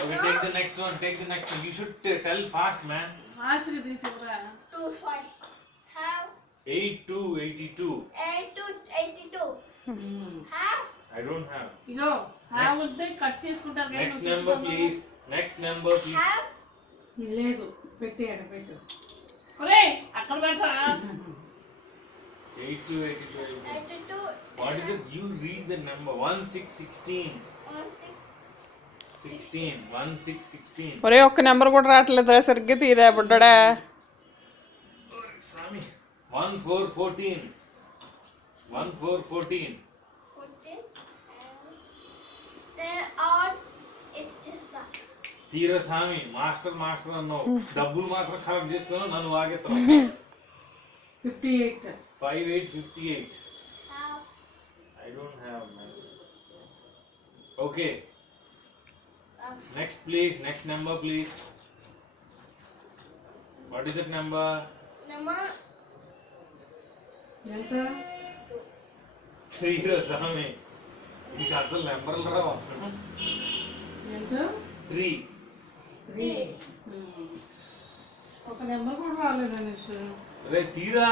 Okay, No. take the next one. Take the next one. You should tell fast, man. Fast గా తీసుకురా. 2 5 have 82, 82. 8 to 82 have I don't have. ఇగో హ్యావ్ ఉంటే కట్ చేసుకుంటారు కానీ Next నువ్వు number, చెప్తావు. please. Next number, please. have లేదు పెట్టేయడ పెట్టు. ఒరేయ్ అక్కడ పెట్టరా. 82, 82, 82. 82 What is it? You read the number. 1, 6, 16. 16. 1, 6, 16. ఒరే ఒక్క నెంబర్ కూడా రావట్లేదురా సరిగ్గా తీరా బుడ్డడా. Sami. 1, 4, 14. 1, 4, 14. 14 then all it's just that. తీర స్వామి మాస్టర్ అన్నావు డబ్బులు మాత్రం కలెక్ట్ చేసుకున్నావు నన్ను వాగెత్తావు 58. 58, 58. Have I don't have man. Okay. Next please, next number please. What is that number? number ఎంత 3 స్వామి నీకు అసలు నెంబర్లు రావు ఎంత 3. 3. ఒక నెంబర్ కూడా రాలేదు అనేసి. రే తీరా